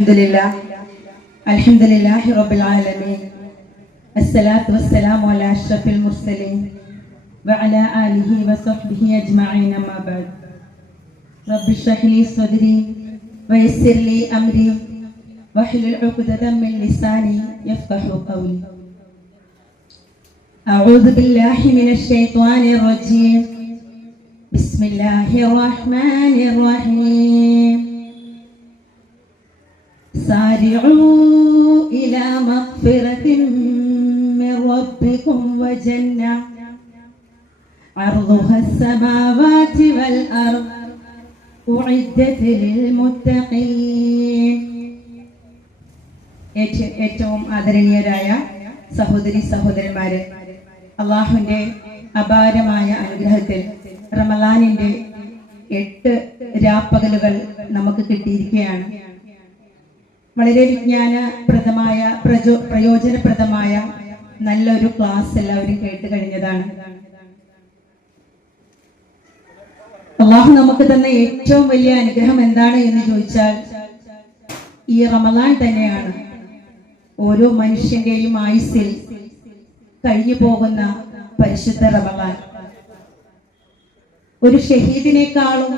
الحمد لله. الحمد لله رب العالمين. الصلاة والسلام على أشرف المرسلين وعلى آله وصحبه أجمعين أما بعد. رب اشرح لي صدري ويسر لي أمري واحلل عقدة من لساني يفقه قولي. أعوذ بالله من الشيطان الرجيم. بسم الله الرحمن الرحيم. سارعوا إلى مغفرة من ربكم وجنة عرضها السماوات والأرض أعدت للمتقين ഏറ്റ- ഏറ്റവും ആദരണീയരായ സഹോദരി സഹോദരന്മാരെ അള്ളാഹുവിന്റെ അപാരമായ അനുഗ്രഹത്തിൽ റമലാനിന്റെ എട്ട് രാപ്പകലുകൾ നമുക്ക് കിട്ടിയിരിക്കുകയാണ് വളരെ വിജ്ഞാനപ്രദമായ പ്രചോ പ്രയോജനപ്രദമായ നല്ലൊരു ക്ലാസ് എല്ലാവരും കേട്ട് കഴിഞ്ഞതാണ്. അള്ളാഹു നമുക്ക് തന്നെ ഏറ്റവും വലിയ അനുഗ്രഹം എന്താണ് എന്ന് ചോദിച്ചാൽ ഈ റമദാൻ തന്നെയാണ്. ഓരോ മനുഷ്യന്റെയും ആയുസിൽ കഴിഞ്ഞു പോകുന്ന പരിശുദ്ധ റമദാൻ. ഒരു ഷഹീദിനേക്കാളും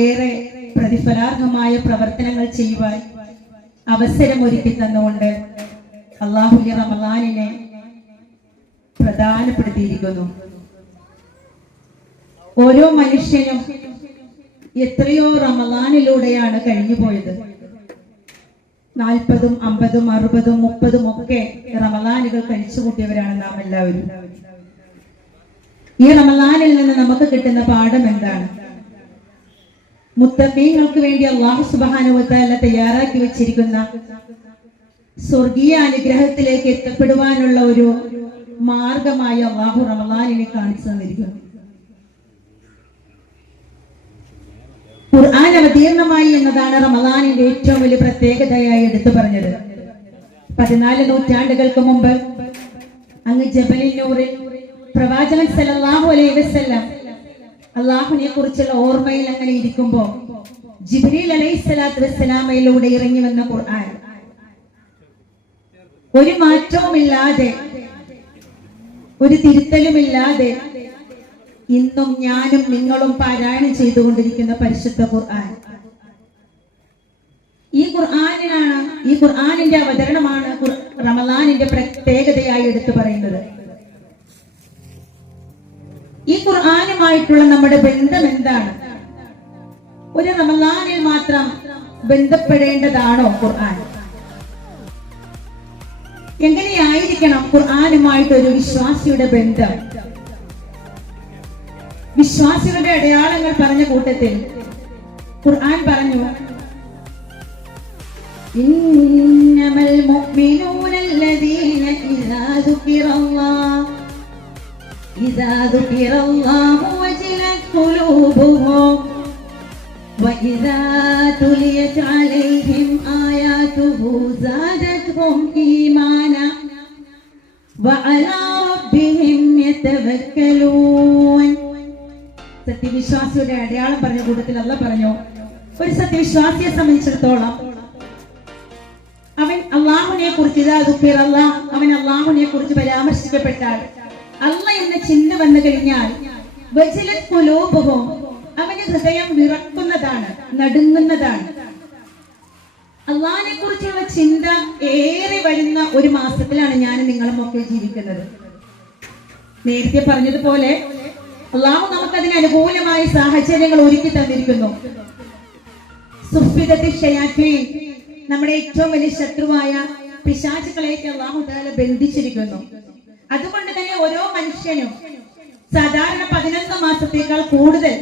ഏറെ പ്രതിഫലാർഹമായ പ്രവർത്തനങ്ങൾ ചെയ്യുവാൻ അവസരം ഒരുക്കി തന്നുകൊണ്ട് അള്ളാഹു റമലാനിനെ പ്രധാനപ്പെടുത്തിയിരിക്കുന്നു. ഓരോ മനുഷ്യനും എത്രയോ റമദാനിലൂടെയാണ് കഴിഞ്ഞു പോയത്. നാൽപ്പതും അമ്പതും അറുപതും മുപ്പതും ഒക്കെ റമദാനുകൾ കഴിച്ചു കൂട്ടിയവരാണ് നാം എല്ലാവരും ഈ റമദാനിൽ നിന്ന് നമുക്ക് കിട്ടുന്ന പാഠം എന്താണ്? മുത്തബീങ്ങൾക്ക് വേണ്ടി അള്ളാഹു സുബാനുവത്താല തയ്യാറാക്കി വെച്ചിരിക്കുന്ന സ്വർഗീയ അനുഗ്രഹത്തിലേക്ക് എത്തപ്പെടുവാനുള്ള ഒരു മാർഗമായി അള്ളാഹു റമദാനിനെ കാണിച്ചു തന്നിരിക്കുന്നു. ഖുർആൻ അവതീർണമായി എന്നതാണ് റമദാനിന്റെ ഏറ്റവും വലിയ പ്രത്യേകതയായി എടുത്തു പറഞ്ഞത്. പതിനാല് നൂറ്റാണ്ടുകൾക്ക് മുമ്പ് അങ്ങ് ജബലിനൂറിൽ പ്രവാചകൻ അലൈഹി വസല്ലം അള്ളാഹുവിനെ കുറിച്ചുള്ള ഓർമ്മയിൽ അങ്ങനെ ഇരിക്കുമ്പോ ജിബ്രീൽ അലൈഹി സ്വലാത്തു വസ്സലാമയിലൂടെ ഇറങ്ങി വന്ന ഖുർആൻ. ഒരു മാറ്റവുമില്ലാതെ ഒരു തിരുത്തലുമില്ലാതെ ഇന്നും ഞാനും നിങ്ങളും പാരായണം ചെയ്തുകൊണ്ടിരിക്കുന്ന പരിശുദ്ധ ഖുർആൻ. ഈ ഖുർആാനിനാണ് ഈ ഖുർആാനിന്റെ അവതരണമാണ് റമലാനിന്റെ പ്രത്യേകതയായി എടുത്തു പറയുന്നത്. ഈ ഖുർആാനുമായിട്ടുള്ള നമ്മുടെ ബന്ധം എന്താണ്? ഒരു റമദാനിൽ മാത്രം ബന്ധപ്പെടേണ്ടതാണോ ഖുർആൻ? എങ്ങനെയായിരിക്കണം ഖുർആാനുമായിട്ട് ഒരു വിശ്വാസിയുടെ ബന്ധം? വിശ്വാസികളുടെ അടയാളങ്ങൾ പറഞ്ഞ കൂട്ടത്തിൽ ഖുർആൻ പറഞ്ഞു ഇന്നമൽ മുഅ്മിനൂന അല്ലദീന ഇദാ إذا ذكر الله وجلت قلوبهم وإذا تليت عليهم آياته زادتهم إيمانا وعلى ربهم يتوكلون സത്യവിശ്വാസിയുടെ അടയാളം പറഞ്ഞ കൂട്ടത്തിൽ അല്ല പറഞ്ഞു ഒരു സത്യവിശ്വാസിയെ സംബന്ധിച്ചിടത്തോളം അവൻ അള്ളാഹുവിനെ കുറിച്ച് ഇതാ ദുഃഖിർ അള്ളാഹ് അവൻ അള്ളാഹുവിനെ കുറിച്ച് പരാമർശിക്കപ്പെട്ടാൽ അല്ല എന്ന ചിന്ത വന്നു കഴിഞ്ഞാൽ വജിലത് കുലോപവും അവന് ഹൃദയം വിറക്കുന്നതാണ് നടുങ്ങുന്നതാണ്. അള്ളാഹിനെ കുറിച്ചുള്ള ചിന്ത ഏറെ വരുന്ന ഒരു മാസത്തിലാണ് ഞാൻ നിങ്ങളും ഒക്കെ ജീവിക്കുന്നത്. നേരത്തെ പറഞ്ഞതുപോലെ അള്ളാഹു നമുക്കതിന് അനുകൂലമായ സാഹചര്യങ്ങൾ ഒരുക്കി തന്നിരിക്കുന്നു. നമ്മുടെ ഏറ്റവും വലിയ ശത്രുവായ പിശാചുക്കളേക്ക് അള്ളാഹു ബന്ധിച്ചിരിക്കുന്നു. അതുകൊണ്ട് തന്നെ ഓരോ മനുഷ്യനും സാധാരണ പതിനൊന്ന് മാസത്തേക്കാൾ കൂടുതൽ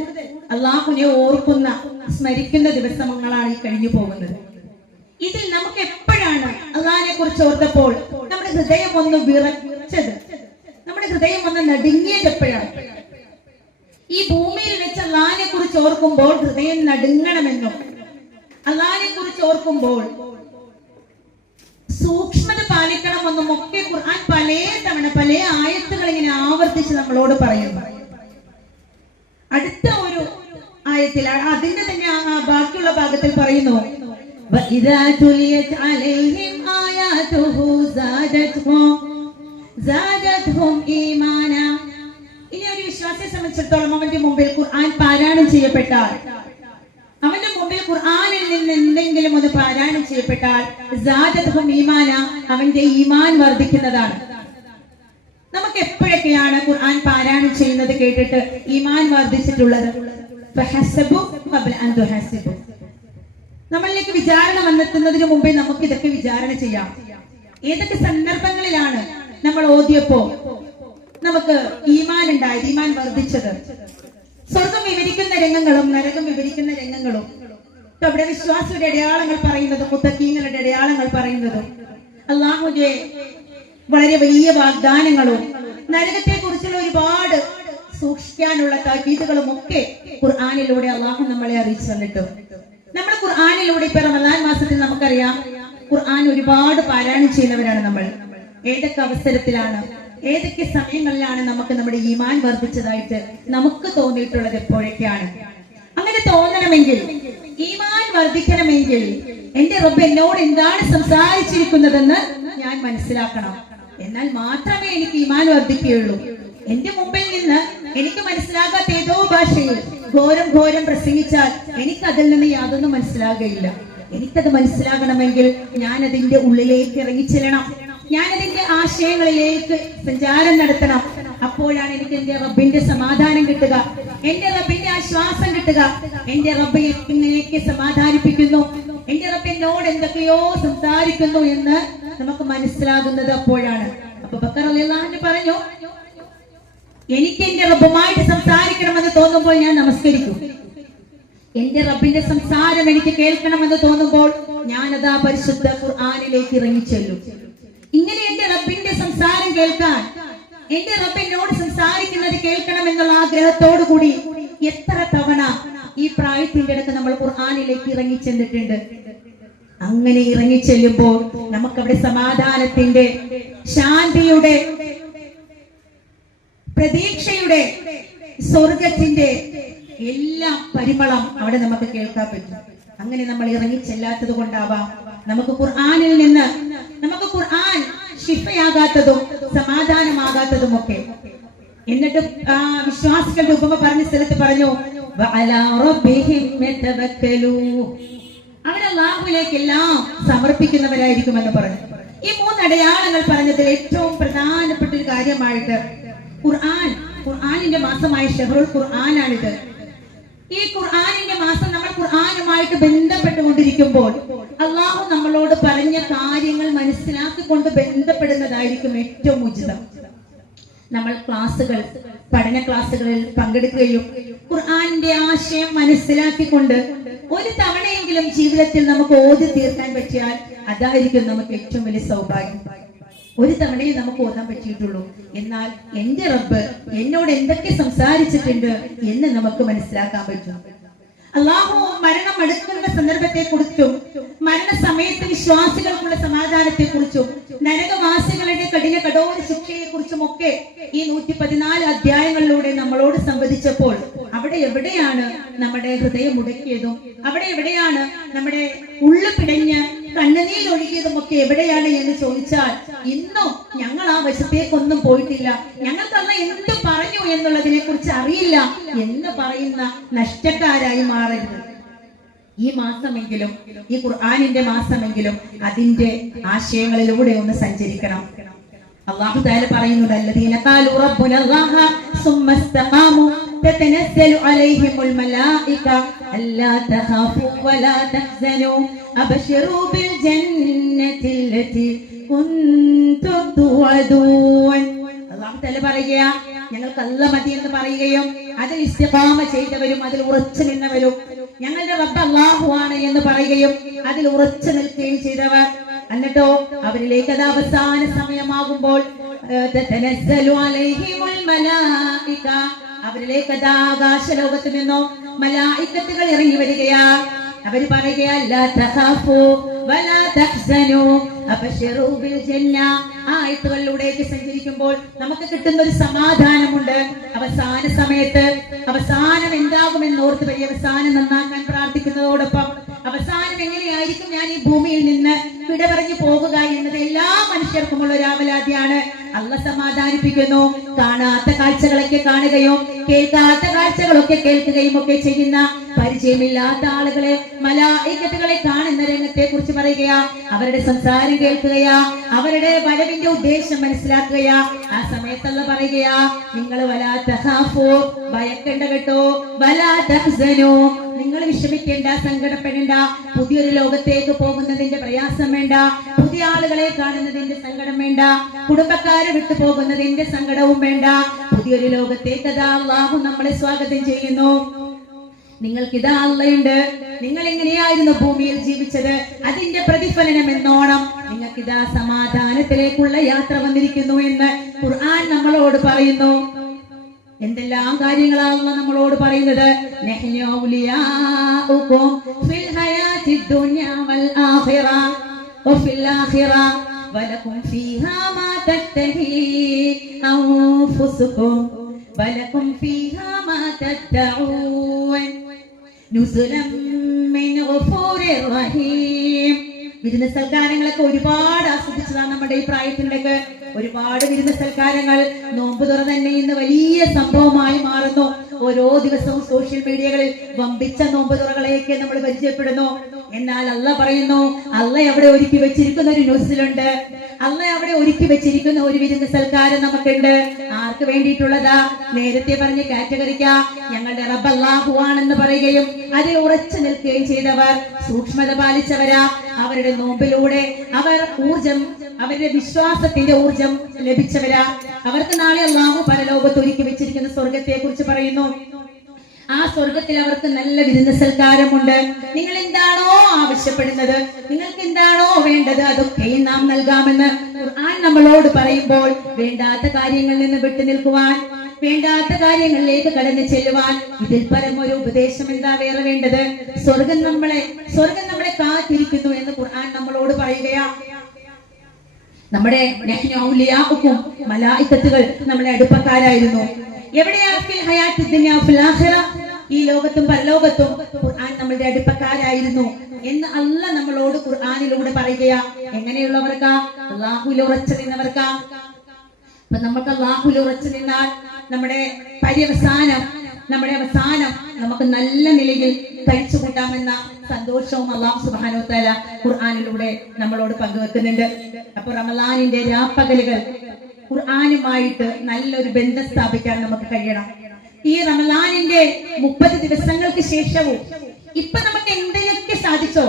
അള്ളാഹുനെ ഓർക്കുന്ന സ്മരിക്കുന്ന ദിവസങ്ങളാണ് ഈ കഴിഞ്ഞു പോകുന്നത്. ഇതിൽ നമുക്ക് എപ്പോഴാണ് അള്ളാഹിനെ കുറിച്ച് ഓർത്തപ്പോൾ നമ്മുടെ ഹൃദയം ഒന്ന് വിറച്ചത്? നമ്മുടെ ഹൃദയം ഒന്ന് നടുങ്ങിയത് എപ്പോഴാണ്? ഈ ഭൂമിയിൽ വെച്ച് അള്ളാഹിനെ കുറിച്ച് ഓർക്കുമ്പോൾ ഹൃദയം നടുങ്ങണമെന്നും അള്ളാഹിനെ കുറിച്ച് ഓർക്കുമ്പോൾ സൂക്ഷ്മത പാലിക്കണമെന്നും ഒക്കെ ഖുർആൻ പല തവണ പല ആയത്തുകൾ ഇങ്ങനെ ആവർത്തിച്ച് നമ്മളോട് പറയുന്നു അടുത്ത ഒരു ആയത്തിൽ ആ- അതിന്റെ തന്നെ ആ- ആ ബാക്കിയുള്ള ഭാഗത്തിൽ പറയുന്നു وإذا تليت عليهم آياته زادتهم زادتهم إيمانا ഇനി ഒരു വിശ്വാസിയെ സംബന്ധിച്ചിടത്തോളം അവന്റെ മുമ്പിൽ ഖുർആൻ പാരായണം ചെയ്യപ്പെട്ടാൽ അവന്റെ മുമ്പിൽ ഖുർആനിൽ നിന്ന് എന്തെങ്കിലും ഒന്ന് പാരായണം ചെയ്യപ്പെട്ടാൽ ഈമാന അവന്റെ ഈമാൻ വർദ്ധിക്കുന്നതാണ്. നമുക്ക് എപ്പോഴൊക്കെയാണ് ഖുർആൻ പാരായണം ചെയ്യുന്നത് കേട്ടിട്ട് ഈമാൻ വർദ്ധിച്ചിട്ടുള്ളത്. നമ്മളിലേക്ക് വിചാരണ വന്നെത്തുന്നതിന് മുമ്പേ നമുക്ക് ഇതൊക്കെ വിചാരണ ചെയ്യാം. ഏതൊക്കെ സന്ദർഭങ്ങളിലാണ് നമ്മൾ ഓതിയപ്പോ നമുക്ക് ഈമാൻ ഉണ്ടായത് ഈമാൻ വർദ്ധിച്ചത്? സ്വർഗം വിവരിക്കുന്ന രംഗങ്ങളും നരകം വിവരിക്കുന്ന രംഗങ്ങളും അവിടെ വിശ്വാസിയുടെ അടയാളങ്ങൾ പറയുന്നത് മുത്തക്കീങ്ങളുടെ അടയാളങ്ങൾ പറയുന്നത്. അള്ളാഹുന്റെ വളരെ വലിയ വാഗ്ദാനങ്ങളും നരകത്തെ കുറിച്ചുള്ള ഒരുപാട് സൂക്ഷിക്കാനുള്ള താക്കീതുകളും ഒക്കെ ഖുർആാനിലൂടെ അള്ളാഹു നമ്മളെ അറിയിച്ചു തന്നിട്ടു. നമ്മൾ ഖുർആാനിലൂടെ ഇപ്പൊ റമദാൻ മാസത്തിൽ നമുക്കറിയാം ഖുർആൻ ഒരുപാട് പാരായണം ചെയ്യുന്നവരാണ് നമ്മൾ. ഏതൊക്കെ അവസരത്തിലാണ് ഏതൊക്കെ സമയങ്ങളിലാണ് നമുക്ക് നമ്മുടെ ഈമാൻ വർദ്ധിച്ചതായിട്ട് നമുക്ക് തോന്നിയിട്ടുള്ളത് എപ്പോഴൊക്കെയാണ്? അങ്ങനെ തോന്നണമെങ്കിൽ ഈമാൻ വർദ്ധിക്കണമെങ്കിൽ എന്റെ റബ്ബ് എന്നോട് എന്താണ് സംസാരിച്ചിരിക്കുന്നതെന്ന് ഞാൻ മനസ്സിലാക്കണം. എന്നാൽ മാത്രമേ എനിക്ക് ഈമാൻ വർദ്ധിക്കുകയുള്ളൂ. എന്റെ മുമ്പിൽ നിന്ന് എനിക്ക് മനസ്സിലാകാത്ത ഏതോ ഭാഷയിൽ ഘോരം ഘോരം പ്രസംഗിച്ചാൽ എനിക്ക് അതിൽ നിന്ന് യാതൊന്നും മനസ്സിലാകുകയില്ല. എനിക്കത് മനസ്സിലാകണമെങ്കിൽ ഞാൻ അതിന്റെ ഉള്ളിലേക്ക് ഇറങ്ങിച്ചെല്ലണം. ഞാൻ അതിന്റെ ആശയങ്ങളിലേക്ക് സഞ്ചാരം നടത്തണം. അപ്പോഴാണ് എനിക്ക് എന്റെ റബ്ബിന്റെ സമാധാനം കിട്ടുക. എന്റെ റബ്ബിന്റെ ആശ്വാസം കിട്ടുക. എന്റെ റബ്ബ് എന്നിലേക്ക് സമാധാനിപ്പിക്കുന്നു. എന്റെ റബ്ബ് എന്നോട് എന്തൊക്കെയോ സംസാരിക്കുന്നു എന്ന് നമുക്ക് മനസ്സിലാകുന്നത് അപ്പോഴാണ്. അപ്പൊ ബക്കർ അലിള്ളാഹു പറഞ്ഞു എനിക്ക് എന്റെ റബ്ബുമായിട്ട് സംസാരിക്കണമെന്ന് തോന്നുമ്പോൾ ഞാൻ നമസ്കരിക്കും. എന്റെ റബ്ബിന്റെ സംസാരം എനിക്ക് കേൾക്കണമെന്ന് തോന്നുമ്പോൾ ഞാനതാ പരിശുദ്ധ ഖുർആാനിലേക്ക് ഇറങ്ങിച്ചെല്ലും. ഇങ്ങനെ എന്റെ റബ്ബിന്റെ സംസാരം കേൾക്കാൻ എന്റെ റബ്ബ് എന്നോട് സംസാരിക്കുന്നത് കേൾക്കണം എന്നുള്ള ആഗ്രഹത്തോടു കൂടി എത്ര തവണ ഈ പ്രായത്തിന്റെ അടുത്ത് നമ്മൾ ഖുർആാനിലേക്ക് ഇറങ്ങിച്ചെന്നിട്ടുണ്ട് അങ്ങനെ ഇറങ്ങി ചെല്ലുമ്പോൾ നമുക്കവിടെ സമാധാനത്തിന്റെ ശാന്തിയുടെ പ്രതീക്ഷയുടെ സ്വർഗത്തിന്റെ എല്ലാ പരിമളം അവിടെ നമുക്ക് കേൾക്കാൻ പറ്റും. അങ്ങനെ നമ്മൾ ഇറങ്ങി ചെല്ലാത്തത് കൊണ്ടാവാം നമുക്ക് ഖുർആാനിൽ നിന്ന് നമുക്ക് ഖുർആൻ ശിഫയാകാത്തതും സമാധാനമാകാത്തതും ഒക്കെ. എന്നിട്ട് ആ വിശ്വാസികളുടെ ഉപമ പറഞ്ഞ സ്ഥലത്ത് പറഞ്ഞു "വഅലാ റബ്ബിഹിം സമർപ്പിക്കുന്നവരായിരിക്കും എന്ന് പറഞ്ഞു. ഈ മൂന്ന് അടയാളങ്ങൾ പറഞ്ഞതിൽ ഏറ്റവും പ്രധാനപ്പെട്ട ഒരു കാര്യമായിട്ട് ഖുർആൻ ഖുർആാനിന്റെ മാസമായ ഷെഹറുൽ ഖുർആനാണിത്. ഈ ഖുർആാനിന്റെ മാസം നമ്മൾ ഖുർആാനുമായിട്ട് ബന്ധപ്പെട്ടുകൊണ്ടിരിക്കുമ്പോൾ അള്ളാഹു നമ്മളോട് പറഞ്ഞ കാര്യങ്ങൾ മനസ്സിലാക്കിക്കൊണ്ട് ബന്ധപ്പെടുന്നതായിരിക്കും ഏറ്റവും ഉചിതം. നമ്മൾ ക്ലാസ്സുകൾ പഠന ക്ലാസ്സുകളിൽ പങ്കെടുക്കുകയും ഖുർആാനിന്റെ ആശയം മനസ്സിലാക്കിക്കൊണ്ട് ഒരു തവണയെങ്കിലും ജീവിതത്തിൽ നമുക്ക് ഓതി തീർക്കാൻ പറ്റിയാൽ അതായിരിക്കും നമുക്ക് ഏറ്റവും വലിയ സൗഭാഗ്യം. ഒരു തവണയെ നമുക്ക് ഓതാൻ പറ്റിയിട്ടുള്ളൂ. എന്നാൽ എന്റെ റബ്ബ് എന്നോട് എന്തൊക്കെ സംസാരിച്ചിട്ടുണ്ട് എന്ന് നമുക്ക് മനസ്സിലാക്കാൻ പറ്റും. അള്ളാഹു മരണം അടുക്കുന്ന സന്ദർഭത്തെ കുറിച്ചും മരണസമയത്ത് വിശ്വാസികൾക്കുള്ള സമാധാനത്തെ കുറിച്ചും നരകവാസികളുടെ കഠിന കഠോര ശിക്ഷയെ കുറിച്ചും ഒക്കെ ഈ നൂറ്റി പതിനാല് അധ്യായങ്ങളിലൂടെ നമ്മളോട് സംവദിച്ചപ്പോൾ അവിടെ എവിടെയാണ് നമ്മുടെ ഹൃദയം മുടക്കിയതും അവിടെ എവിടെയാണ് നമ്മുടെ ഉള്ളു പിടഞ്ഞ് കണ്ണുനീർ ഒഴുകിയതും ഒക്കെ എവിടെയാണ് എന്ന് ചോദിച്ചാൽ ഇന്നും ഞങ്ങൾ ആ വശത്തേക്കൊന്നും പോയിട്ടില്ല. ഞങ്ങൾ തന്നെ എന്ത് പറഞ്ഞു എന്നുള്ളതിനെ കുറിച്ച് അറിയില്ല എന്ന് പറയുന്ന നഷ്ടക്കാരായി മാറരുത്. ഈ മാസമെങ്കിലും ഈ ഖുർആാനിന്റെ മാസമെങ്കിലും അതിന്റെ ആശയങ്ങളിലൂടെ ഒന്ന് സഞ്ചരിക്കണം. അള്ളാഹു താല പറയുന്നുണ്ട് അല്ലദീന ഖാലു റബ്ബുന അല്ലാഹ സുമ്മ ഇസ്തഖാമു تتنزل عليهم الملائكة ألا تخافوا ولا تحزنوا أبشروا بالجنة التي كنتم توعدون അള്ളാഹു തല പറയുക ഞങ്ങൾക്ക് അല്ല മതി എന്ന് പറയുകയും അതിൽ ഇസ്തിഖാമ ചെയ്തവരും അതിൽ ഉറച്ചു നിന്നവരും ഞങ്ങളുടെ റബ്ബ് അള്ളാഹു ആണ് എന്ന് പറയുകയും അതിൽ ഉറച്ചു നിൽക്കുകയും ചെയ്തവർ എന്നിട്ടോ അവരിലേക്ക് അത് അവസാന സമയമാകുമ്പോൾ അവരിലേക്ക് ആകാശ ലോകത്ത് നിന്നോ മലായിക്കത്തുകൾ ഇറങ്ങി വരികയാ. അവർ പറയുകയല്ല തഖാഫു വലാ തഹ്സനു. അബശിറു ബിൽ ജന്ന ആയത്തുകളിലൂടെയൊക്കെ സഞ്ചരിക്കുമ്പോൾ നമുക്ക് കിട്ടുന്ന ഒരു സമാധാനമുണ്ട്. അവസാന സമയത്ത് അവസാനം എന്താകുമെന്ന് ഓർത്ത് വരി അവസാനം നന്നാക്കാൻ പ്രാർത്ഥിക്കുന്നതോടൊപ്പം അവസാനം എങ്ങനെയായിരിക്കും ഞാൻ ഈ ഭൂമിയിൽ നിന്ന് വിട പറഞ്ഞു പോകുക എന്നത് എല്ലാ മനുഷ്യർക്കുമുള്ള ഒരു ആവലാതിയാണ്. അല്ല സമാധാനിപ്പിക്കുന്നു. കാണാത്ത കാഴ്ചകളൊക്കെ കാണുകയും കേൾക്കാത്ത കാഴ്ചകളൊക്കെ കേൾക്കുകയും ഒക്കെ ചെയ്യുന്ന പരിചയമില്ലാത്ത ആളുകളെ മലായിക്കത്തുകളെ കാണുന്ന രംഗത്തെ കുറിച്ച് പറയുകയാ. അവരുടെ സംസാരം കേൾക്കുകയാ. അവരുടെ വരവിന്റെ ഉദ്ദേശം മനസ്സിലാക്കുകയാ. ആ സമയത്തല്ല പറയുകയാ നിങ്ങൾ വലാത്ത ഭയക്കേണ്ട കേട്ടോ. വലാത്തോ നിങ്ങൾ വിഷമിക്കേണ്ട സങ്കടപ്പെടേണ്ട. പുതിയൊരു ലോകത്തേക്ക് പോകുന്നതിന്റെ പ്രയാസം വേണ്ട. പുതിയ ആളുകളെ കാണുന്നതിന്റെ സങ്കടം വേണ്ട. കുടുംബക്കാരെ വിട്ടു പോകുന്നതിന്റെ സങ്കടവും വേണ്ട. പുതിയൊരു ലോകത്തേക്ക് അതാ അള്ളാഹു നമ്മളെ സ്വാഗതം ചെയ്യുന്നു. നിങ്ങൾക്ക് ഇതാ അള്ളയുണ്ട്. നിങ്ങൾ എങ്ങനെയായിരുന്നു ഭൂമിയിൽ ജീവിച്ചത്? അതിന്റെ പ്രതിഫലനം എന്നോണം. നിങ്ങൾക്ക് ഇതാ സമാധാനത്തിലേക്കുള്ള യാത്ര വന്നിരിക്കുന്നു എന്ന് ഖുർആൻ നമ്മളോട് പറയുന്നു. എന്തെല്ലാം കാര്യങ്ങളാണ് നമ്മളോട് പറയുന്നത്? ഫിൽ ഹയാത്തി വൽ ആഖിറ. വഫിൽ ആഖിറ. വലക്കും فيها ما تشتهي أنفسكم ولكم فيها ما تدعون نزلا من غفور رحيم വിരുന്ന സൽക്കാരങ്ങളൊക്കെ ഒരുപാട് ആസ്വദിച്ചതാണ് നമ്മുടെ ഈ പ്രായത്തിനിടയ്ക്ക്. ഒരുപാട് വിരുന്ന സൽക്കാരങ്ങൾ നോമ്പ് തുറ തന്നെ ഇന്ന് വലിയ സംഭവമായി മാറുന്നു. ഓരോ ദിവസവും സോഷ്യൽ മീഡിയകളിൽ വമ്പിച്ച നോമ്പ് തുറകളെയൊക്കെ നമ്മൾ പരിചയപ്പെടുന്നു. എന്നാൽ അല്ല പറയുന്നു അല്ല അവിടെ ഒരുക്കി വെച്ചിരിക്കുന്ന ഒരു ന്യൂസിലുണ്ട്. അല്ല അവിടെ ഒരുക്കി വെച്ചിരിക്കുന്ന ഒരു വിരുന്ന് സൽക്കാരം നമുക്കുണ്ട്. ആർക്ക് വേണ്ടിയിട്ടുള്ളതാ? നേരത്തെ പറഞ്ഞ കാറ്റഗറിക്ക. ഞങ്ങളുടെ റബ്ബ് അല്ലാഹുവാണെന്ന് പറയുകയും അതിൽ ഉറച്ചു നിൽക്കുകയും ചെയ്തവർ സൂക്ഷ്മത പാലിച്ചവരാ. അവരുടെ നോമ്പിലൂടെ അവർ ഊർജം അവരുടെ വിശ്വാസത്തിന്റെ ഊർജം ലഭിച്ചവരാ. അവർക്ക് നാളെ അള്ളാഹു പരലോകത്ത് ഒരുക്കി വെച്ചിരിക്കുന്ന സ്വർഗത്തെ കുറിച്ച് പറയുന്നു. ആ സ്വർഗത്തിൽ അവർക്ക് നല്ല വിരുന്ന സൽക്കാരമുണ്ട് നിങ്ങൾ എന്താണോ ആവശ്യപ്പെടുന്നത് നിങ്ങൾക്ക് എന്താണോ വേണ്ടത് അതൊക്കെയും നാം നൽകാമെന്ന് ഖുർആൻ നമ്മളോട് പറയുമ്പോൾ വേണ്ടാത്ത കാര്യങ്ങളിൽ നിന്ന് വിട്ടു നിൽക്കുവാൻ വേണ്ടാത്ത കാര്യങ്ങളിലേക്ക് കടന്നു ചെല്ലുവാൻ ഇതിൽ പരം ഒരു ഉപദേശം എന്താ വേറെ വേണ്ടത്. സ്വർഗം നമ്മളെ സ്വർഗം നമ്മളെ കാത്തിരിക്കുന്നു എന്ന് ഖുർആൻ നമ്മളോട് പറയുകയാ. നമ്മുടെ മലായിക്കത്തുകൾ നമ്മുടെ അടുപ്പക്കാരായിരുന്നു. എവിടെയാണ് ഈ ലോകത്തും പരലോകത്തും ഖുർആൻ നമ്മളുടെ അടുപ്പക്കാരായിരുന്നു എന്ന് അല്ല നമ്മളോട് ഖുർആാനിലൂടെ പറയുകയാ. എങ്ങനെയുള്ളവർക്കാ? അള്ളാഹുവിൽ ഉറച്ചു നിന്നവർക്കാ. അപ്പൊ നമുക്ക് അള്ളാഹുൽ ഉറച്ചു നിന്നാൽ നമ്മുടെ പര്യവസാനം നമ്മുടെ അവസാനം നമുക്ക് നല്ല നിലയിൽ കഴിച്ചു കൂട്ടാമെന്ന സന്തോഷവും അള്ളാഹു സുബാനോ തല ഖുർആാനിലൂടെ നമ്മളോട് പങ്കുവെക്കുന്നുണ്ട്. അപ്പൊ റമലാനിന്റെ രാപ്പകലുകൾ ഖുർആാനുമായിട്ട് നല്ലൊരു ബന്ധം സ്ഥാപിക്കാൻ നമുക്ക് കഴിയണം. ഈ റമലാനിന്റെ മുപ്പത് ദിവസങ്ങൾക്ക് ശേഷവും ഇപ്പൊ നമുക്ക് എന്തിനൊക്കെ സാധിച്ചോ?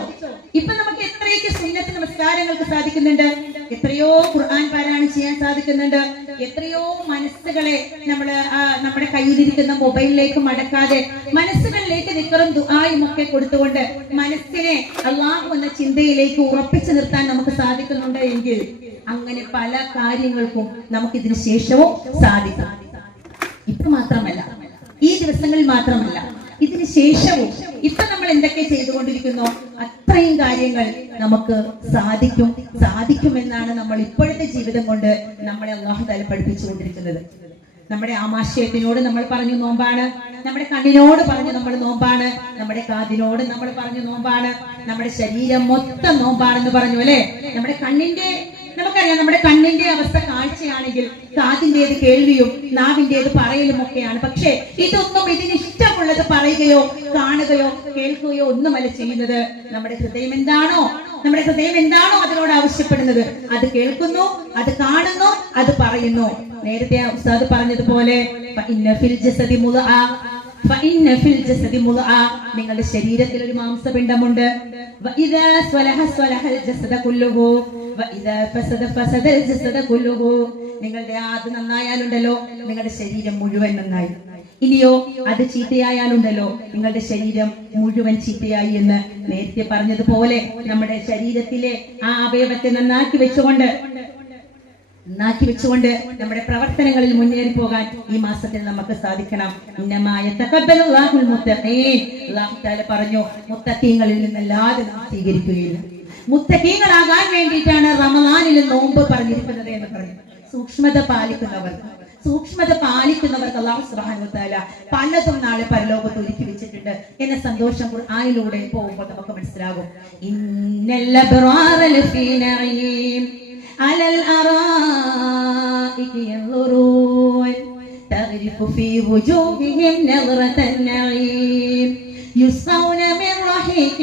ഇപ്പൊ നമുക്ക് എത്രയൊക്കെ സുന്നത്ത് നമസ്കാരങ്ങൾക്ക് സാധിക്കുന്നുണ്ട്? എത്രയോ ഖുർആൻ പാരായണം ചെയ്യാൻ സാധിക്കുന്നുണ്ട്. എത്രയോ മനസ്സുകളെ നമ്മൾ നമ്മുടെ കയ്യിലിരിക്കുന്ന മൊബൈലിലേക്ക് മടക്കാതെ മനസ്സുകളിലേക്ക് നിക്കറും ദുആയും ഒക്കെ കൊടുത്തുകൊണ്ട് മനസ്സിനെ അള്ളാഹു എന്ന ചിന്തയിലേക്ക് ഉറപ്പിച്ചു നിർത്താൻ നമുക്ക് സാധിക്കുന്നുണ്ട് എങ്കിൽ അങ്ങനെ പല കാര്യങ്ങൾക്കും നമുക്ക് ഇതിനു ശേഷവും സാധിക്കും. ഇപ്പൊ മാത്രമല്ല ഈ ദിവസങ്ങളിൽ മാത്രമല്ല ഇതിനു ശേഷവും ഇപ്പൊ നമ്മൾ എന്തൊക്കെ ചെയ്തുകൊണ്ടിരിക്കുന്നു? അത്രയും കാര്യങ്ങൾ നമുക്ക് സാധിക്കും സാധിക്കുമെന്നാണ് നമ്മൾ ഇപ്പോഴത്തെ ജീവിതം കൊണ്ട് നമ്മളെ അള്ളാഹു തല പഠിപ്പിച്ചുകൊണ്ടിരിക്കുന്നത്. നമ്മുടെ ആമാശയത്തിനോട് നമ്മൾ പറഞ്ഞു നോമ്പാണ് നമ്മുടെ കണ്ണിനോട് പറഞ്ഞു നമ്മൾ നോമ്പാണ് നമ്മുടെ കാതിനോട് നമ്മൾ പറഞ്ഞു നോമ്പാണ് നമ്മുടെ ശരീരം മൊത്തം നോമ്പാണെന്ന് പറഞ്ഞു അല്ലെ? നമ്മുടെ കണ്ണിന്റെ നമുക്കറിയാം നമ്മുടെ കണ്ണിന്റെ അവസ്ഥ കാഴ്ചയാണെങ്കിൽ കാതിന്റേത് കേൾവിയും നാവിന്റേത് പറയലും ഒക്കെയാണ് പക്ഷേ ഇതൊന്നും ഇതിന് പറയുകയോ കാണുകയോ കേൾക്കുകയോ ഒന്നുമല്ല ചെയ്യുന്നത്. നമ്മുടെ ഹൃദയം എന്താണോ നമ്മുടെ ഹൃദയം എന്താണോ അതിനോട് ആവശ്യപ്പെടുന്നത്. അത് കേൾക്കുന്നു അത് കാണുന്നു അത് പറയുന്നു. നേരത്തെ ഉസ്താദ് പറഞ്ഞതുപോലെ. നിങ്ങളുടെ ശരീരത്തിൽ ഒരു മാംസപിണ്ഡമുണ്ട്. നിങ്ങളുടെ അത് നന്നായാലുണ്ടല്ലോ നിങ്ങളുടെ ശരീരം മുഴുവൻ നന്നായി. ഇനിയോ അത് ചീത്തയായാലുണ്ടല്ലോ. നിങ്ങളുടെ ശരീരം മുഴുവൻ ചീത്തയായി എന്ന് നേരത്തെ പറഞ്ഞതുപോലെ നമ്മുടെ ശരീരത്തിലെ ആ അവയവത്തെ നന്നാക്കി വെച്ചുകൊണ്ട് നന്നാക്കി വെച്ചുകൊണ്ട് നമ്മുടെ പ്രവർത്തനങ്ങളിൽ മുന്നേറി പോകാൻ ഈ മാസത്തിൽ നമുക്ക് സാധിക്കണം. പറഞ്ഞു മുത്തഖീങ്ങളിൽ നിന്നല്ലാതെ നാം സ്വീകരിക്കുകയില്ല. മുത്തക്കീങ്ങളാകാൻ വേണ്ടിയിട്ടാണ് റമദാനിൽ നോമ്പ് പറഞ്ഞിരിക്കുന്നത് എന്ന് പറഞ്ഞു. സൂക്ഷ്മത പാലിക്കുന്നവർ സൂക്ഷ്മത പാലിക്കുന്നവർക്ക് അള്ളാഹു സുബ്ഹാനഹു വതആല പലതും നാളെ പരലോകത്ത് ഒരുക്കി വെച്ചിട്ടുണ്ട് എന്ന സന്തോഷം ഖുർആനിലൂടെ പോകുമ്പോൾ നമുക്ക് മനസ്സിലാകും ഇന്നൽ അബ്റാറ ലഫീ നഈം അലൽ അറായികി യൻദുറൂൻ تغرف في وجوههم نظرة النعيم يسقون من رحيق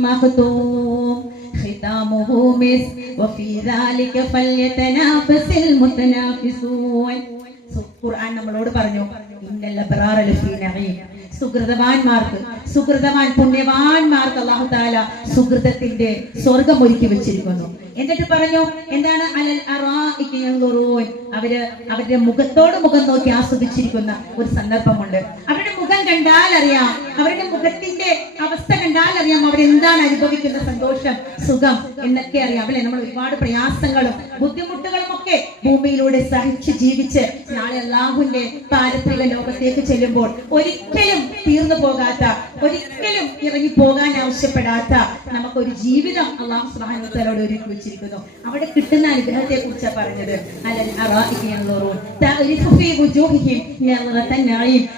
مختوم ختامه مسك وفي ذلك فليتنافس المتنافسون ഖുർആൻ നമ്മളോട് പറഞ്ഞു ഇന്നല്ല ബറാറ ലഫീ നഈം സുഹൃതവാന്മാർക്ക് സുഹൃതവാൻ പുണ്യവാൻമാർക്ക് അല്ലാഹു തആല സുഹൃതത്തിന്റെ സ്വർഗം ഒരുക്കി വെച്ചിരിക്കുന്നു. എന്നിട്ട് പറഞ്ഞു എന്താണ്? അലൽ അവർ അവരുടെ മുഖത്തോട് മുഖം നോക്കി ആസ്വദിച്ചിരിക്കുന്ന ഒരു സന്ദർഭമുണ്ട്. അവരുടെ മുഖം കണ്ടാൽ അറിയാം അവരുടെ മുഖത്തിന്റെ അവസ്ഥ കണ്ടാൽ അറിയാം അവരെന്താണ് അനുഭവിക്കുന്ന സന്തോഷം സുഖം എന്നൊക്കെ അറിയാം. അല്ലെ? നമ്മൾ ഒരുപാട് പ്രയാസങ്ങളും ബുദ്ധിമുട്ടുകളും ഒക്കെ ഭൂമിയിലൂടെ സഹിച്ച് ജീവിച്ച് നാളെ അള്ളാഹുവിന്റെ പാരത്രിക ലോകത്തേക്ക് ചെല്ലുമ്പോൾ ഒരിക്കലും തീർന്നു പോകാത്ത ഒരിക്കലും ഇറങ്ങി പോകാൻ ആവശ്യപ്പെടാത്ത നമുക്കൊരു ജീവിതം അള്ളാഹു സുബ്ഹാനഹു ഒരുക്കി വെച്ചിരിക്കുന്നു. അവിടെ കിട്ടുന്ന അനുഗ്രഹത്തെ കുറിച്ചാണ് പറഞ്ഞത്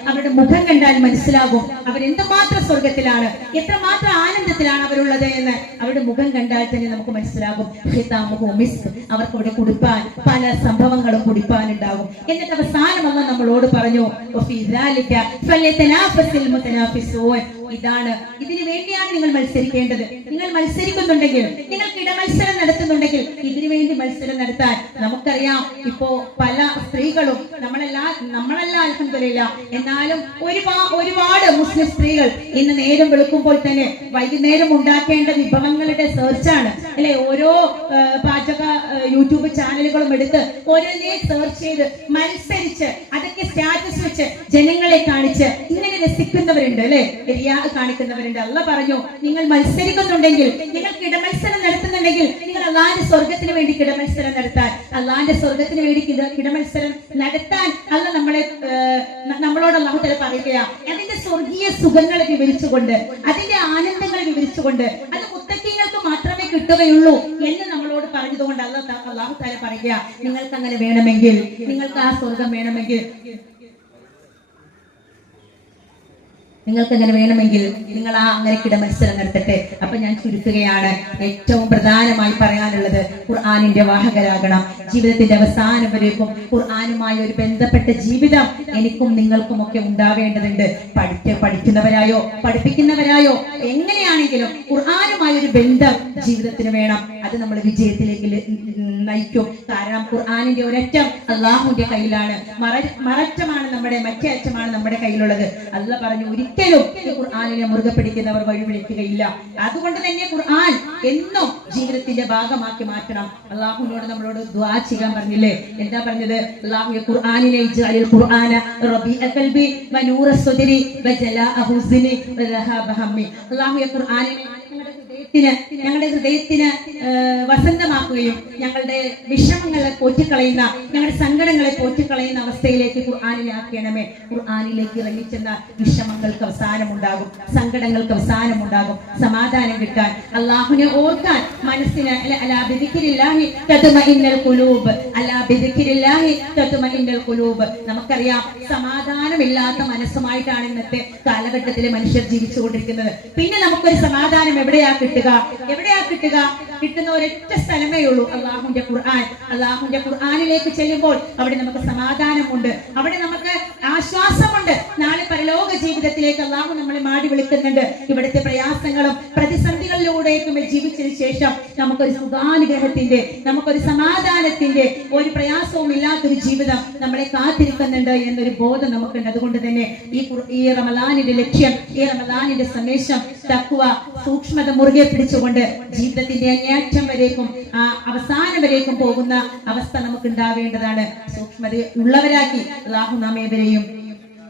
അവരുടെ മുഖം കണ്ടാൽ മനസ്സിലാകും. അവരെന്തുമാത്രം സ്വർഗത്തിലാണ് എത്രമാത്രം ആനന്ദത്തിലാണ് അവരുള്ളത് എന്ന് അവരുടെ മുഖം കണ്ടാൽ തന്നെ നമുക്ക് മനസ്സിലാകും. അവർക്ക് അവിടെ കുടിപ്പാൻ പല സംഭവങ്ങളും കുടിപ്പാനുണ്ടാകും. എന്നിട്ട് അവസാനം അല്ല നമ്മളോട് പറഞ്ഞു ഇതാണ്. ഇതിനു വേണ്ടിയാണ് നിങ്ങൾ മത്സരിക്കേണ്ടത്. നിങ്ങൾ മത്സരിക്കുന്നുണ്ടെങ്കിൽ നിങ്ങൾ കിടമത്സരം നടത്തുന്നുണ്ടെങ്കിൽ ഇതിനു വേണ്ടി മത്സരം നടത്താൻ നമുക്കറിയാം. ഇപ്പോ പല സ്ത്രീകളും നമ്മളെല്ലാം നമ്മളെല്ലാം അൽഹംദുലില്ല. എന്നാലും ഒരുപാ ഒരുപാട് മുസ്ലിം സ്ത്രീകൾ ഇന്ന് നേരം വെളുക്കുമ്പോൾ തന്നെ വൈകുന്നേരം ഉണ്ടാക്കേണ്ട വിഭവങ്ങളുടെ സെർച്ചാണ് അല്ലെ? ഓരോ പാചക യൂട്യൂബ് ചാനലുകളും എടുത്ത് ഓരോന്നേ സെർച്ച് ചെയ്ത് മത്സരിച്ച് അതൊക്കെ സ്റ്റാറ്റസ് വെച്ച് ജനങ്ങളെ കാണിച്ച് ഇങ്ങനെ രസിക്കുന്നവരുണ്ട് അല്ലെ? റിയാ കാണിക്കുന്നവരുണ്ട്. അല്ല പറഞ്ഞു നിങ്ങൾ മത്സരിക്കുന്നുണ്ടെങ്കിൽ നിങ്ങൾ കിടമത്സരം നടത്തുന്നുണ്ടെങ്കിൽ നിങ്ങൾ അള്ളാന്റെ സ്വർഗത്തിന് വേണ്ടി കിടമത്സരം നടത്താൻ അള്ളാന്റെ സ്വർഗത്തിന് വേണ്ടി കിട- കിടമത്സരം നടത്താൻ അല്ല നമ്മളെ നമ്മളോട് അള്ളാഹു തല പറയുകയാ. അതിന്റെ സ്വർഗീയ സുഖങ്ങളെ വിവരിച്ചുകൊണ്ട് അതിന്റെ ആനന്ദങ്ങൾ വിവരിച്ചുകൊണ്ട് അത് മുത്തക്കിങ്ങൾക്ക് മാത്രമേ കിട്ടുകയുള്ളൂ എന്ന് നമ്മളോട് പറഞ്ഞതുകൊണ്ട് അല്ല അള്ളാഹു പറയുക നിങ്ങൾക്ക് അങ്ങനെ വേണമെങ്കിൽ നിങ്ങൾക്ക് ആ സ്വർഗം വേണമെങ്കിൽ നിങ്ങൾക്ക് അങ്ങനെ വേണമെങ്കിൽ നിങ്ങൾ ആ അങ്ങനെ കിട മത്സരം നടത്തട്ടെ. അപ്പൊ ഞാൻ ചുരുക്കുകയാണ്. ഏറ്റവും പ്രധാനമായി പറയാനുള്ളത് ഖുർആാനിന്റെ വാഹകരാകണം. ജീവിതത്തിന്റെ അവസാനം വരേക്കും ഖുർആാനുമായി ഒരു ബന്ധപ്പെട്ട ജീവിതം എനിക്കും നിങ്ങൾക്കും ഒക്കെ ഉണ്ടാവേണ്ടതുണ്ട്. പഠിക്ക പഠിക്കുന്നവരായോ പഠിപ്പിക്കുന്നവരായോ എങ്ങനെയാണെങ്കിലും ഖുർആാനുമായി ഒരു ബന്ധം ജീവിതത്തിന് വേണം. അത് നമ്മൾ വിജയത്തിലേക്ക് നയിക്കും. കാരണം ഖുർആാനിന്റെ ഒരറ്റം അള്ളാഹുവിന്റെ കയ്യിലാണ്. മറ- മററ്റമാണ് നമ്മുടെ മറ്റേ അറ്റമാണ് നമ്മുടെ കയ്യിലുള്ളത്. അല്ല പറഞ്ഞു ഒരിക്കലും ഖുർആാനിനെ മുറുകെ പിടിക്കുന്നവർ വഴി വിളിക്കുകയില്ല. അതുകൊണ്ട് തന്നെ ഖുർആൻ എന്നും ജീവിതത്തിന്റെ ഭാഗമാക്കി മാറ്റണം. അള്ളാഹുവിനോട് നമ്മളോട് ദ്വാ ചെയ്യാൻ പറഞ്ഞില്ലേ? എന്താ പറഞ്ഞത്? അള്ളാഹു ഖുർആാനിനെ ഇജ്അലിൽ ഖുർആന റബീഅ ഖൽബി വനൂറ സ്വദരി വജലാഅ ഹുസ്നി വദഹാബ ഹമ്മി. അള്ളാഹു ഖുർആനിനെ ഹൃദയത്തിന് ഞങ്ങളുടെ ഹൃദയത്തിന് വസന്തമാക്കുകയും ഞങ്ങളുടെ വിഷമങ്ങളെ പോറ്റിക്കളയുന്ന ഞങ്ങളുടെ സങ്കടങ്ങളെ പോറ്റിക്കളയുന്ന അവസ്ഥയിലേക്ക് ഖുർആാനിലാക്കണമേ ഖുർആാനിലേക്ക് ഇറങ്ങിച്ചെന്ന വിഷമങ്ങൾക്ക് അവസാനമുണ്ടാകും സങ്കടങ്ങൾക്ക് അവസാനമുണ്ടാകും സമാധാനം കിട്ടാൻ. അള്ളാഹുനെ ഓർക്കാൻ മനസ്സിന് നമുക്കറിയാം സമാധാനമില്ലാത്ത മനസ്സുമായിട്ടാണ് ഇന്നത്തെ കാലഘട്ടത്തിലെ മനുഷ്യർ ജീവിച്ചുകൊണ്ടിരിക്കുന്നത്. പിന്നെ നമുക്കൊരു സമാധാനം എവിടെയാ കിട്ടുക. എവിടെയാ കിട്ടുക? കിട്ടുന്ന ഒരൊറ്റ സ്ഥലമേ ഉള്ളൂ അള്ളാഹുന്റെ ഖുർആൻ. അള്ളാഹുന്റെ ഖുർആാനിലേക്ക് ചെല്ലുമ്പോൾ അവിടെ നമുക്ക് സമാധാനമുണ്ട്. അവിടെ നമുക്ക് ആശ്വാസമുണ്ട്. നാളെ പരലോക ജീവിതത്തിലേക്ക് അള്ളാഹു നമ്മളെ മാടി വിളിക്കുന്നുണ്ട്. ഇവിടുത്തെ പ്രയാസങ്ങളും പ്രതിസന്ധികളിലൂടെയൊക്കെ ജീവിച്ചതിന് ശേഷം നമുക്കൊരു സുഖാനുഗ്രഹത്തിന്റെ നമുക്കൊരു സമാധാനത്തിന്റെ ഒരു പ്രയാസവും ഇല്ലാത്തൊരു ജീവിതം നമ്മളെ കാത്തിരിക്കുന്നുണ്ട് എന്നൊരു ബോധം നമുക്കുണ്ട്. അതുകൊണ്ട് തന്നെ ഈ ഈ റമലാനിന്റെ ലക്ഷ്യം ഈ റമലാനിന്റെ സന്ദേശം തക്കുവ സൂക്ഷ്മത മുറുകെ പിടിച്ചുകൊണ്ട് ജീവിതത്തിന്റെ അങ്ങേയറ്റം വരേക്കും ആ അവസാനം വരേക്കും പോകുന്ന അവസ്ഥ നമുക്ക് ഉണ്ടാവേണ്ടതാണ് സൂക്ഷ്മത ഉള്ളവരാക്കി അള്ളാഹു നാം ഏവരെയും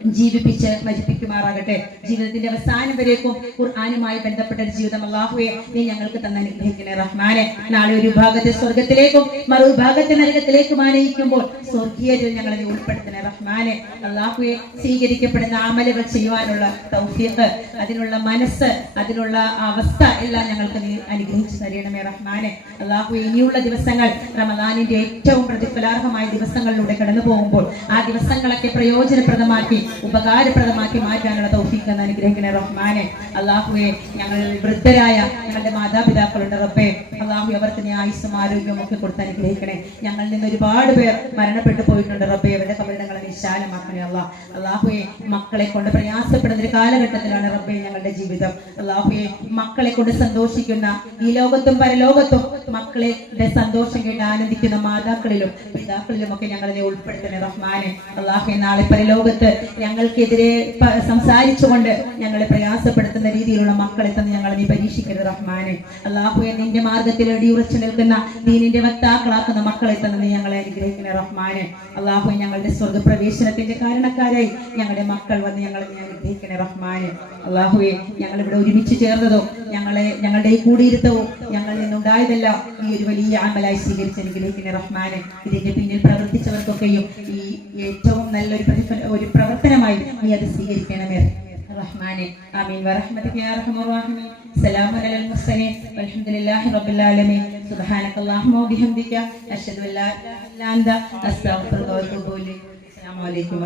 ജീവിപ്പിച്ച് മരിപ്പിക്കുമാറാകട്ടെ. ജീവിതത്തിന്റെ അവസാനം വരേക്കും ഖുർആാനുമായി ബന്ധപ്പെട്ട ഒരു ജീവിതം അള്ളാഹുവെ നീ ഞങ്ങൾക്ക് തന്ന അനുഗ്രഹിക്കണേ റഹ്മാനെ. നാളെ ഒരു ഭാഗത്തെ സ്വർഗത്തിലേക്കും മറുവിഭാഗത്തെ നരകത്തിലേക്കും ആനയിക്കുമ്പോൾ സ്വർഗീയരിൽ ഞങ്ങളെ ഉൾപ്പെടുത്തണേ റഹ്മാനെ. അള്ളാഹുവെ സ്വീകരിക്കപ്പെടുന്ന അമലുകൾ ചെയ്യുവാനുള്ള തൗഫീഖ് അതിനുള്ള മനസ്സ് അതിനുള്ള അവസ്ഥ എല്ലാം ഞങ്ങൾക്ക് നീ അനുഗ്രഹിച്ചു തരണമേ റഹ്മാനെ. അള്ളാഹു ഇനിയുള്ള ദിവസങ്ങൾ റമദാനിന്റെ ഏറ്റവും പ്രതിഫലാർഹമായ ദിവസങ്ങളിലൂടെ കടന്നു പോകുമ്പോൾ ആ ദിവസങ്ങളൊക്കെ പ്രയോജനപ്രദമാക്കി ഉപകാരപ്രദമാക്കി മാറ്റാനുള്ള തൗഫീഖ് എന്ന് അനുഗ്രഹിക്കുന്ന റഹ്മാനെ. അള്ളാഹുവെ ഞങ്ങൾ വൃദ്ധരായ ഞങ്ങളുടെ മാതാപിതാക്കളുടെ റബ്ബെ. അള്ളാഹു അവർക്ക് ആയുസ്സും ആരോഗ്യവും ഒക്കെ കൊടുത്ത് അനുഗ്രഹിക്കണേ. ഞങ്ങളിൽ നിന്ന് ഒരുപാട് പേർ മരണപ്പെട്ടു പോയിട്ടുണ്ട് റബ്ബെ. അവരുടെ കബറിടങ്ങളെ വിശാലമാക്കണേ അള്ളാഹ് അള്ളാഹുയെ മക്കളെ കൊണ്ട് പ്രയാസപ്പെടുന്ന ഒരു കാലഘട്ടത്തിലാണ് റബ്ബെ ഞങ്ങളുടെ ജീവിതം. അള്ളാഹുയെ മക്കളെ കൊണ്ട് സന്തോഷിക്കുന്ന ഈ ലോകത്തും പരലോകത്തും മക്കളെ സന്തോഷം കേട്ട് ആനന്ദിക്കുന്ന മാതാക്കളിലും പിതാക്കളിലും ഒക്കെ ഞങ്ങളെ ഉൾപ്പെടുത്തണേ റഹ്മാനെ. അള്ളാഹുയെ നാളെ പരലോകത്ത് ഞങ്ങൾക്കെതിരെ സംസാരിച്ചുകൊണ്ട് ഞങ്ങളെ പ്രയാസപ്പെടുത്തുന്ന രീതിയിലുള്ള മക്കളെ തന്നെ ഞങ്ങളെ നീ പരീക്ഷിക്കരുത് റഹ്മാനെ. അള്ളാഹുയെ നിന്റെ മാർഗത്തിൽ അടിയുറച്ചു നിൽക്കുന്ന ദീനിന്റെ വക്താക്കളാക്കുന്ന മക്കളെ തന്നെ നീ ഞങ്ങളെ അനുഗ്രഹിക്കണേ റഹ്മാനെ. അള്ളാഹു ഞങ്ങളുടെ സ്വർഗപ്രവേശനത്തിന്റെ കാരണക്കാരായി ഞങ്ങളുടെ മക്കൾ വന്ന് ഞങ്ങളെ നീ അനുഗ്രഹിക്കണേ റഹ്മാനെ. അള്ളാഹുവെ ഞങ്ങൾ ഇവിടെ ഒരുമിച്ച് ചേർന്നതോ ഞങ്ങളെ ഞങ്ങളുടെ ഈ കൂടിയിരുത്തവും ഞങ്ങളിൽ നിന്നുണ്ടായതെല്ലാം ഈ ഒരു വലിയ അമലായി സ്വീകരിച്ചെങ്കിലും പിന്നെ റഹ്മാനെ ഇതിന്റെ പിന്നിൽ പ്രവർത്തിച്ചവർക്കൊക്കെയും ഈ ഏറ്റവും നല്ലൊരു പ്രതിഫല ഒരു പ്രവർത്തനമായി നീ അത് സ്വീകരിക്കണമേ. റഹ്മാനെ ആമീൻ. വറഹ്മതിക യാ സലാമു അലൽ റബ്ബിൽ ആലമീൻ. സുബ്ഹാനക അല്ലാഹുമ്മ അഷ്ഹദു അല്ലാ ഇലാഹ അസ്സലാമു അലൈക്കും